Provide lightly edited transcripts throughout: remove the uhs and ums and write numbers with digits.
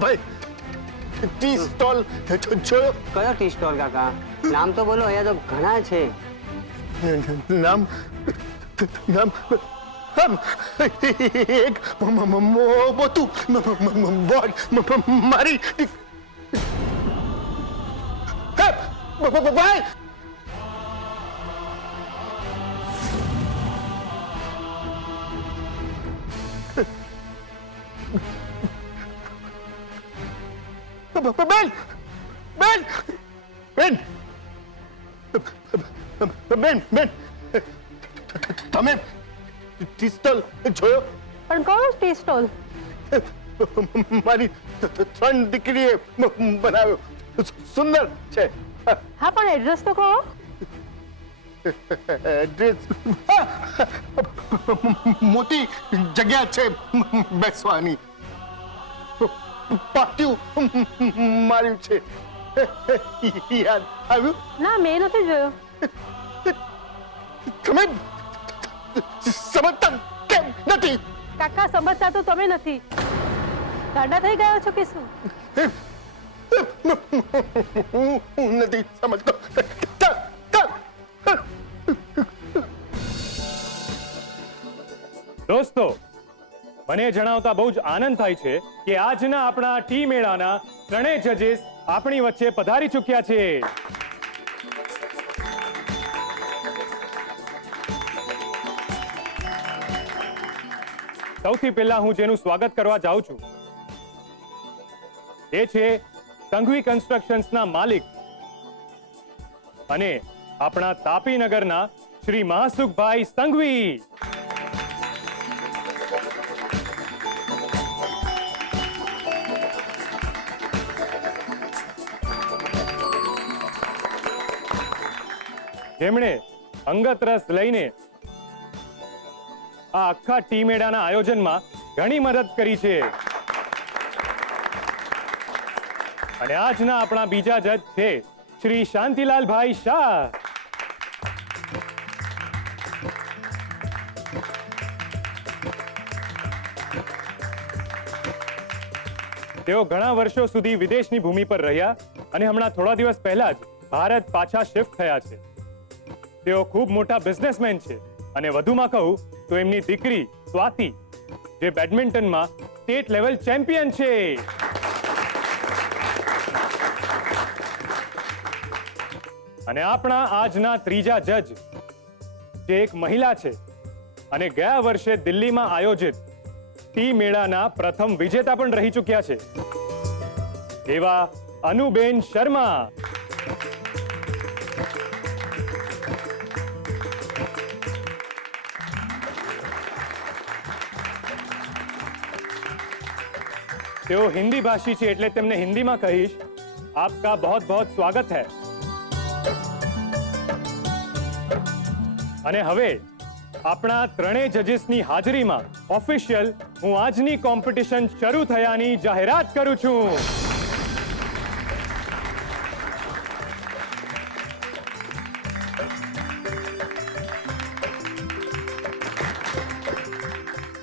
ભાઈ tea stall જોયો? કયો ટી સ્ટોલ કાકા? નામ તો બોલો, અહીંયા તો ઘણા છે. નામ નામ એક મોટું બોર્ડ મારી ભાઈ બેન બેન બેન બેન બેન તમે ટી સ્ટોલ જોયો? પણ કયો ટી સ્ટોલ? મારી 3 દીકરીએ બનાવ્યો, સુંદર છે. હા, પણ એડ્રેસ તો કહો. એડ્રેસ મોટી જગ્યા છે બેસવાની, પાટિયું માર્યું છે. યાદ આવ્યું? ના, મેં નથી જોયો. તમે સમજતા કેમ નથી? કાકા, સમજતા તો તમે નથી. ગાંડા થઈ ગયા છો કે શું? હું નથી સમજતો. દોસ્તો, મને જણાવતા બહુ જ આનંદ થાય છે કે આજના આપણા ટી મેળાના ત્રણેય જજીસ આપણી વચ્ચે પધારી ચૂક્યા છે. સૌથી પહેલા હું જેનું સ્વાગત કરવા જાઉં છું એ છે સંઘવી કન્સ્ટ્રક્શન્સના માલિક અને આપણા તાપીનગરના શ્રી મહાસુખભાઈ સંઘવી. જેમણે અંગત રસ લઈને આ આખા ટી મેળાના આયોજનમાં ઘણી મદદ કરી છે. અને આજના આપણા બીજા જજ છે શ્રી શાંતિલાલભાઈ શાહ. તેઓ ઘણા વર્ષો સુધી વિદેશની ભૂમિ પર રહ્યા અને હમણાં થોડા દિવસ પહેલા જ ભારત પાછા શિફ્ટ થયા છે. તેઓ ખૂબ મોટા બિઝનેસમેન છે અને વધુમાં કહું તો એમની દીકરી સ્વાતિ જે બેડમિન્ટનમાં સ્ટેટ લેવલ ચેમ્પિયન છે. અને આપણા આજના ત્રીજા જજ જે એક મહિલા છે અને ગયા વર્ષે દિલ્હીમાં આયોજિત ટી મેળાના પ્રથમ વિજેતા પણ રહી ચૂક્યા છે એવા અનુબેન શર્મા. તેઓ હિન્દી ભાષી છે એટલે તેમને હિન્દીમાં કહીશ, આપકા बहुत बहुत સ્વાગત है. અને હવે આપણા ત્રણેય જજીસની હાજરીમાં ઓફિશિયલ હું આજની કોમ્પિટિશન શરૂ થયાની જાહેરાત કરું છું.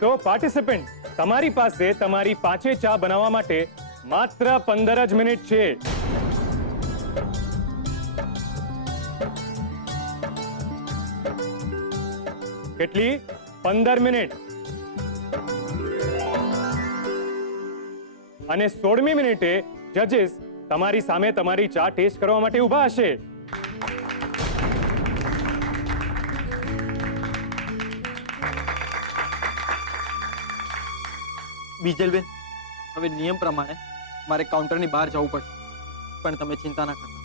તો પાર્ટિસિપન્ટ, તમારી પાસે તમારી પાંચે ચા બનાવવા માટે માત્ર 15 જ મિનિટ છે. કેટલી? 15 મિનિટ. અને 16મી મિનિટે જજીસ તમારી સામે તમારી ચા ટેસ્ટ કરવા માટે ઊભા હશે. બીજલબેન, હવે નિયમ પ્રમાણે મારે કાઉન્ટરની બહાર જવું પડશે, પણ તમે ચિંતા ના કરતા,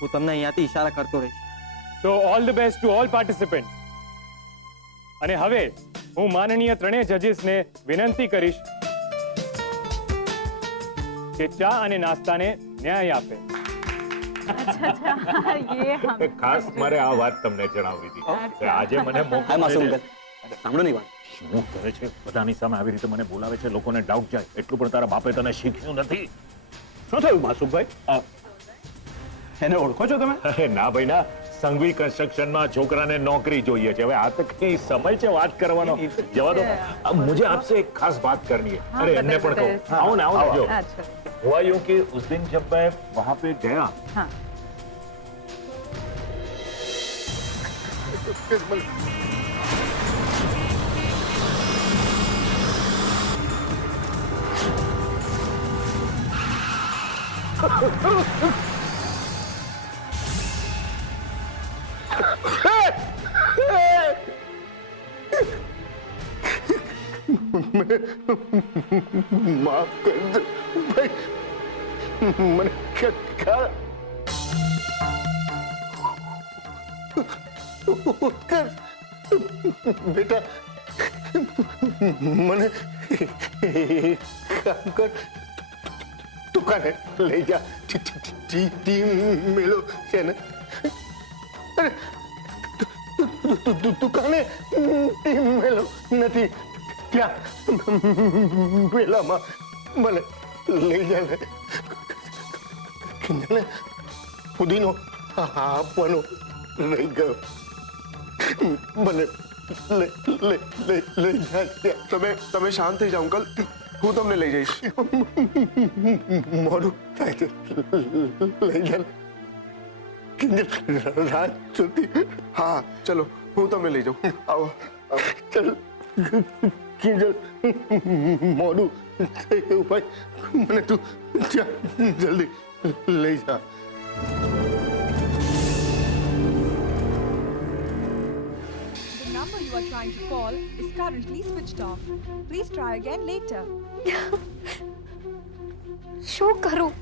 હું તમને અહીંયાથી ઈશારા કરતો રહીશ. So all the best to all participants. અને હવે હું માનનીય ત્રણેય જજીસને વિનંતી કરીશ કે ચા અને નાસ્તાને ન્યાય આપે. ખાસ મારે આ વાત તમને જણાવવી હતી કે આજે મને મોકો સાંભળો નહીં વાત. શું કરે છે બધાની સામે આવી રીતે મને બોલાવે છે, લોકોને ડાઉટ જાય એટલું પણ તારા બાપે તને શીખ્યું નથી. શું થયું માસુમભાઈ? એને ઓળખો છો તમે? અરે ના ભાઈ ના, સંઘવી કન્સ્ટ્રક્શનમાં છોકરાને નौकरी જોઈએ છે. હવે આ તો કઈ સમય છે વાત કરવાનો? જવા દો. मुझे आपसे एक खास बात करनी है. अरे इनने पण કહો. आओ ना आओ. हुआ यूं कि उस दिन जब मैं वहां पे गया માફ કરજો ભાઈ, મને ઉત્કર્ષ બેટા, મને કામ કર, દુકાને લઈ જા. ટીમ મેળો છે ને? અરે દુકાને ટીમ મેળો નથી, ત્યાં મેળામાં મને લઈ જાય. કિંજલને પુદીનો આપવાનો રહી ગયો, મને લઈ જાય. તમે શાંત થઈ જાઓ અંકલ, હું તમને લઈ જઈશ. મોડું થાય છે, લઈ જાય. કિંજલ રાત સુધી. હા ચલો, હું તમને લઈ જાઉં. આવો. ચલ કિંજલ, મોડું થઈ ગયું ભાઈ, મને તું જલ્દી લઈ જા. The number you are trying to call is currently switched off. Please try again later. શું કરું?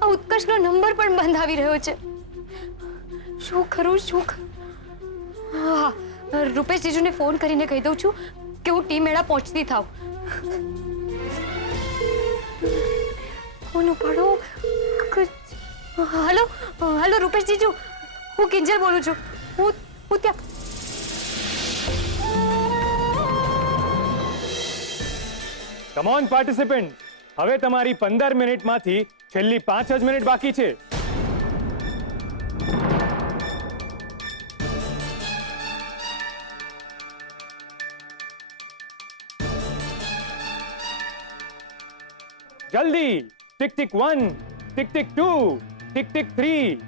આ ઉત્કર્ષનો નંબર પણ બંધ આવી રહ્યો છે. શું કરું? હા, રૂપેશ જીજુને ફોન કરીને કહી દઉં છું કે હું ટીમ મેળા પહોંચતી થાવ. ફોન ઉપાડો. હેલો રૂપેશ જીજુ, હું કિંજલ બોલું છું. હું ત્યાં. કમ ઓન પાર્ટિસિપન્ટ, હવે તમારી 15 મિનિટમાંથી છેલ્લી 5 જ મિનિટ બાકી છે. જલ્દી. Tick tick 1, tick tick 2, tick tick 3.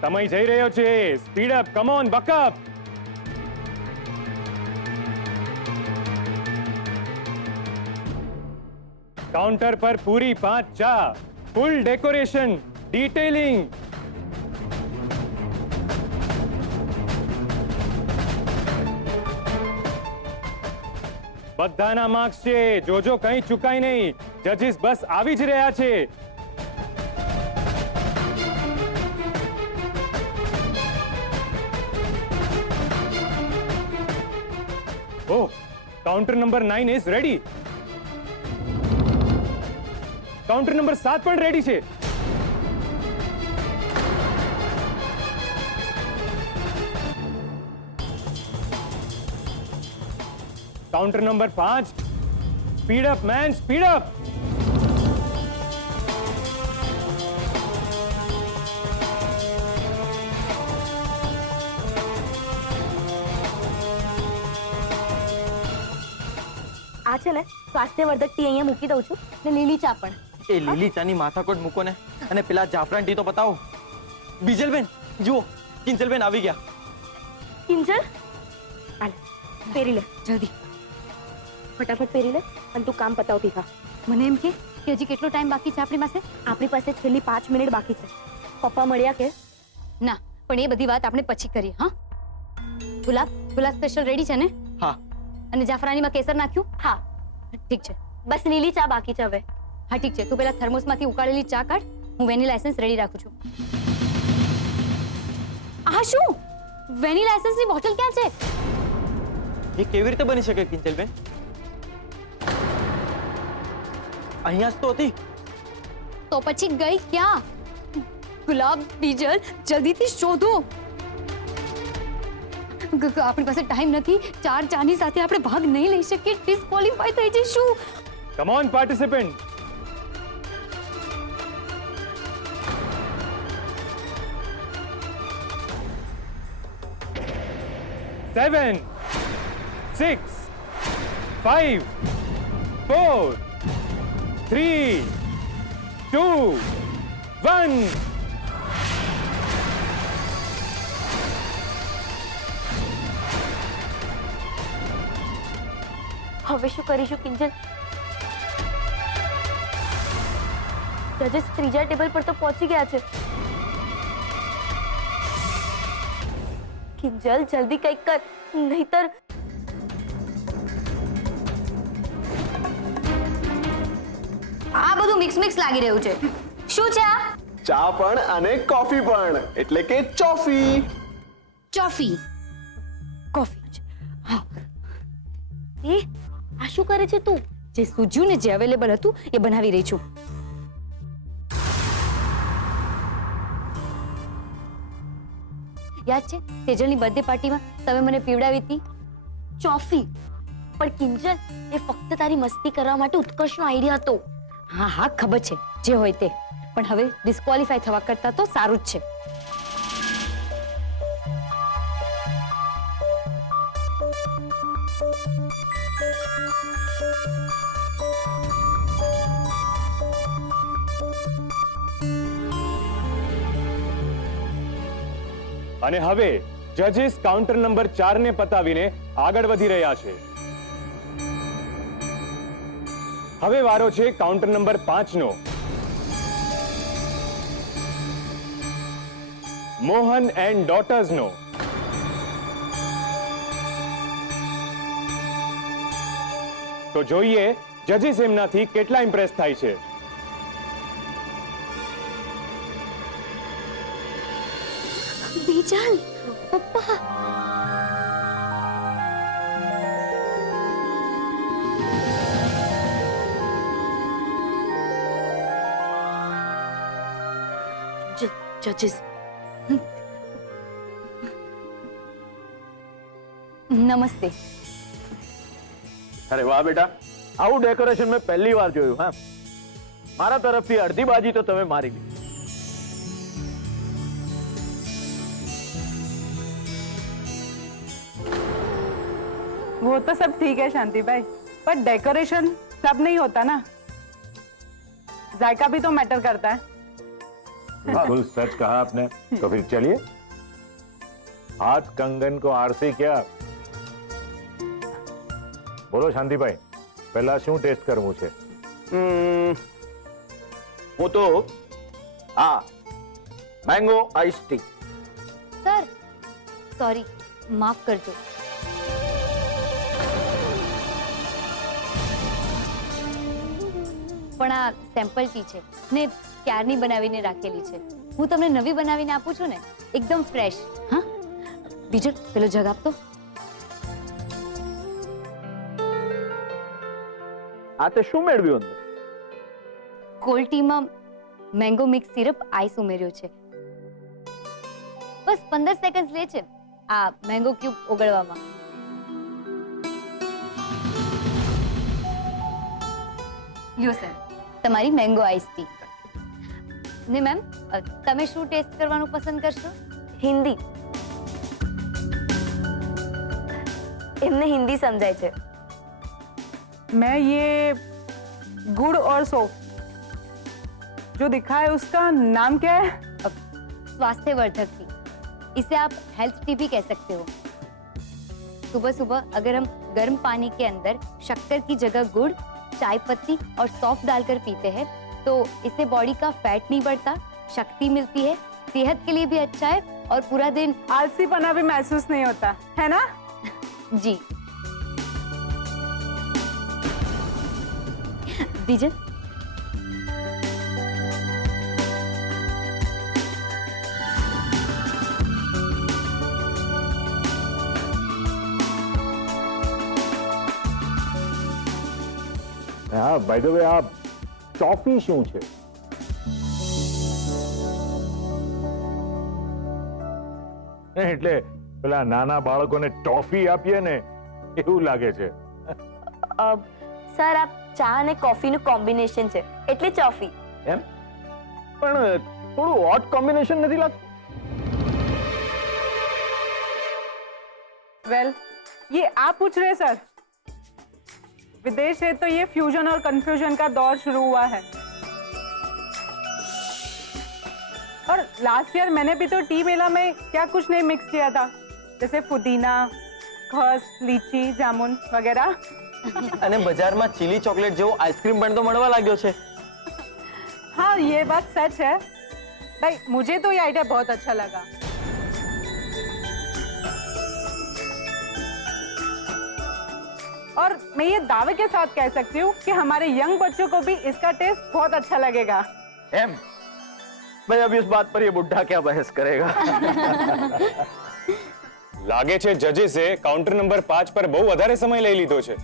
સમય જઈ રહ્યો છે. Speed up. Come on, buck up. Counter પર પૂરી 5 ચા, ફૂલ ડેકોરેશન, ડિટેલિંગ. બધાના માર્ક્સ છે, જોજો કંઈ ચૂકાય નહીં. જજીસ બસ આવી જ રહ્યા છે. Oh, counter number 9 is ready. Counter number 7 પણ રેડી છે. Counter number 5. Speed up man, speed up. આ છે ને સ્વાસ્થ્યવર્ધક ટી અહીંયા મૂકી દઉં છું ને લીલી ચા પણ. એ લીલી ચાની માથાકોટ મૂકો ને, અને પેલા જાફરાન ટી તો બતાવો. બીજલબેન જુઓ, કિંજલબેન આવી ગયા. કિંજલ, હાલ પહેરી લે જલ્દી. ફટાફટ પહેરી લે અને તું કામ પતાવતી થા. મને એમ કે હજી કેટલો ટાઈમ બાકી છે આપણી પાસે? આપણી પાસે છેલ્લી 5 મિનિટ બાકી છે. પપ્પા મળ્યા કે ના? પણ એ બધી વાત આપણે પછી કરીએ. હા, ગુલાબ સ્પેશિયલ રેડી છે ને? હા. અને જાફરાનીમાં કેસર નાખ્યું? હા. ઠીક છે, બસ લીલી ચા બાકી છે હવે. હા ઠીક છે, તું પેલા થર્મોસમાંથી ઉકાળેલી ચા કાઢ, હું વેનીલા એસેન્સ રેડી રાખું છું. આ શું? વેનીલા એસેન્સની બોટલ ક્યાં છે? એ કેવી રીતે બની શકે કિંજલબેન? અહીંયા જ તો હતી. તો પછી ગઈ ક્યાં? ગુલાબ, બીજલ, જલ્દીથી શોધો. આપણી પાસે ટાઈમ નથી. 4 ચાની સાથે આપણે ભાગ નહીં લઈ શકીએ. ડિસ્ક્વોલિફાય થઈ જઈશું. Come on participant. 7, 6, 5, 4, 3, 2, 1. હવે શું કરીશું કિંજલ? જજેસ ત્રીજા ટેબલ પર તો પહોંચી ગયા છે. કિંજલ જલ્દી કંઈક કર, નહીતર આ બધું મિક્સ લાગી રહ્યું છે. શું છે આ? ચા પણ અને કોફી પણ, એટલે કે ચોફી. ચોફી. કોફી. હા. આ શું કરે છે તું? જે સૂજ્યું ને જે અવેલેબલ હતું એ બનાવી રહી છું. યાદ છે સેજલની બર્થડે પાર્ટીમાં તમે મને પીવડાવી હતી ચોફી? પણ કિંજલ, એ ફક્ત તારી મસ્તી કરવા માટે ઉત્કર્ષનો આઈડિયા હતો. હા હા ખબર છે, જે હોય તે. પણ હવે ડિસ્ક્વોલિફાય થવા કરતા તો સારું જ છે. અને હવે જજીસ કાઉન્ટર નંબર 4 ને પતાવીને આગળ વધી રહ્યા છે. હવે વારો છે કાઉન્ટર નંબર 5 નો. મોહન એન્ડ ડોટર્સ નો. તો જોઈએ જજીસ એમનાથી કેટલા ઇમ્પ્રેસ થાય છે. બીજાલ, પપ્પા. જજીસ. નમસ્તે. અરે વાહ બેટા, આવું ડેકોરેશન મેં પહેલી વાર જોયું. હા, મારા તરફથી અડધી બાજી તો તમે મારી લીધી. वो तो सब ठीक है शांति भाई, पर डेकोरेशन सब नहीं होता ना, जायका भी तो मैटर करता है. बिल्कुल सच कहा आपने. तो फिर चलिए, हाथ कंगन को आरसी क्या. બોલો શાંતિભાઈ, પહેલા શું ટેસ્ટ કરવું છે? હું તો mango ice tea. Sir, sorry, માફ કરજો. પણ આ સેમ્પલ ટી છે ને ક્યારની બનાવીને રાખેલી છે. હું તમને નવી બનાવીને આપું છું ને, એકદમ ફ્રેશ. હા, બીજો પેલો જગ આપતો. આ તે શું મેળવ્યું અંદર? કોલ્ડ ટીમાં મેંગો મિક્સ સિરપ આઈસ ઉમેર્યો છે. બસ 15 સેકન્ડ લે છે આ મેંગો ક્યુબ ઓગળવામાં. લ્યો સર, તમારી મેંગો આઈસ ટી. ને મેમ, તમે શું ટેસ્ટ કરવાનું પસંદ કરશો? હિન્દી. એમને હિન્દી સમજાય છે. मैं ये गुड़ और सोप जो दिखा है उसका नाम क्या है? स्वास्थ्यवर्धक टी. इसे आप हेल्थ टी भी कह सकते हो. सुबह सुबह अगर हम गर्म पानी के अंदर शक्कर की जगह गुड़, चाय पत्ती और सौंफ डालकर पीते हैं तो इससे बॉडी का फैट नहीं बढ़ता, शक्ति मिलती है, सेहत के लिए भी अच्छा है और पूरा दिन आलसीपना भी महसूस नहीं होता है ना? जी. दीजिए. હા, બાય ધ વે, આ ચોફી શું છે? એટલે પેલા નાના બાળકોને ટોફી આપીએ ને એવું લાગે છે. સર, આ ચા અને કોફીનું કોમ્બિનેશન છે એટલે ચોફી. એમ? પણ થોડું ઓડ કોમ્બિનેશન નથી લાગતું? वेल ये आप पूछ रहे सर? विदेश है तो ये फ्यूजन और कंफ्यूजन का दौर शुरू हुआ है। और लास्ट ईयर मैंने भी तो टी मेला में क्या कुछ नहीं मिक्स किया था, जैसे पुदीना, खस, लीची, जामुन वगैरह। અને બજારમાં ચીલી ચોકલેટ જેવો આઈસ્ક્રીમ પણ તો મળવા લાગ્યો છે। हाँ ये बात सच है भाई, मुझे तो ये आइडिया बहुत अच्छा लगा। और मैं ये दावे के साथ कह सकती हूँ कि हमारे यंग बच्चों को भी इसका टेस्ट बहुत अच्छा लगेगा। एम भाई अभी उस बात पर ये बुढ़ा क्या बहस करेगा। લાગે છે જજીસે કાઉન્ટર નંબર 5 પર બહુ વધારે સમય લઈ લીધો છે।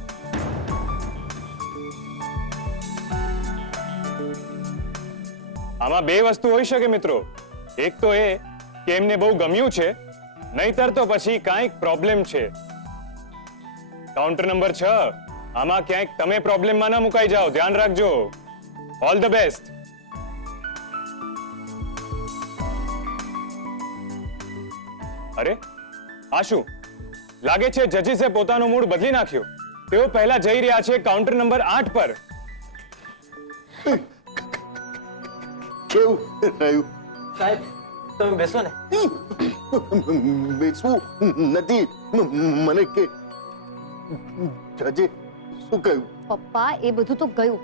આમાં બે વસ્તુ હોઈ શકે મિત્રો, એક તો એ કે એમને બહુ ગમ્યું છે, નહીતર તો પછી કાંઈક પ્રોબ્લેમ છે। કાઉન્ટર નંબર 6, આમાં ક્યાંક તમે પ્રોબ્લેમમાં ન મુકાઈ જાઓ, ધ્યાન રાખજો। All the best. અરે આ શું, લાગે છે જજીસે પોતાનો મૂડ બદલી નાખ્યો। તેઓ પહેલા જઈ રહ્યા છે કાઉન્ટર નંબર 8 પર। કેવું રહ્યું? સાહેબ તમે બેસો ને। બેસવું નથી, મને કે જજે શું કહ્યું? પપ્પા એ બધું તો ગયું,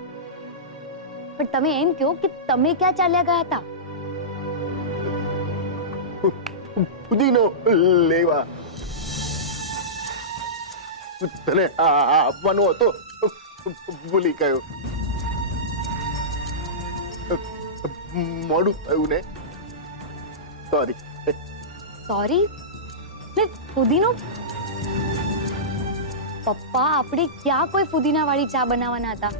પણ તમે એમ કહો કે તમે ક્યાં ચાલ્યા ગયા હતા? પુદીનો લેવા। તને આપવાનો હતો, ભૂલી ગયો। મોડું થયું ને, સોરી। સોરી? ફુદીનો? પપ્પા આપણે ક્યાં કોઈ ફુદીના વાળી ચા બનાવવાના હતા?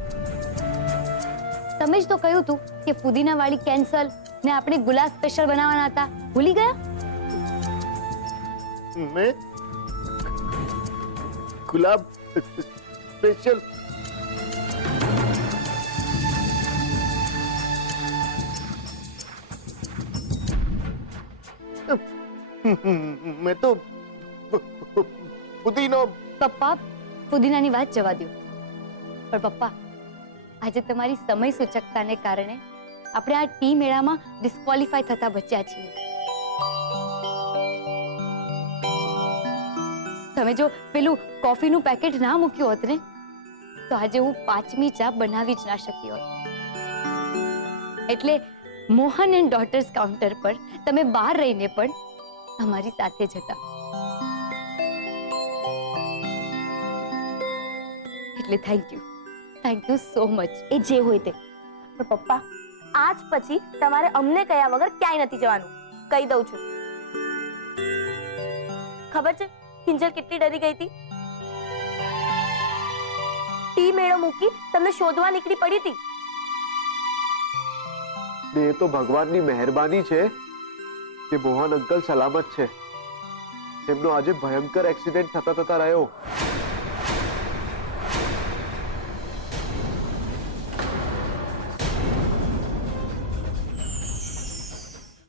તમે જ તો કહ્યું હતું કે ફુદીના વાળી કેન્સલ ને આપણે ગુલાબ સ્પેશિયલ બનાવવાના હતા, ભૂલી ગયા? मैं गुलाब स्पेशल मैं तो पुदीनो। પપ્પા પુદીનાની વાત જવા દો, પણ પપ્પા આજે તમારી સમય સૂચકતાને કારણે આપણે આ ટી મેળામાં ડિસ્ક્વોલિફાય થતા બચ્યા છીએ। તમે જો પેલું કોફીનું પેકેટ ના મૂક્યું હોત ને, તો આજે હું 5મી ચા બનાવી જ ના શકી હોત। એટલે મોહન એન્ડ ડોટર્સ કાઉન્ટર પર તમે બહાર રહીને પણ અમારી સાથે જ હતા। એટલે થેન્ક યુ સો મચ। એ જે હોય તે, પણ પપ્પા આજ પછી તમારે અમને કયા વગર ક્યાંય નથી જવાનું, કહી દઉં છું। ખબર છે કિંજલ કેટલી ડરી ગઈ હતી? ટી મેળો મૂકી તમને શોધવા નીકળી પડી હતી। ને એ તો ભગવાનની મહેરબાની છે કે મોહન અંકલ સલામત છે। તેમનો આજે ભયંકર એક્સિડન્ટ થતા રહ્યો।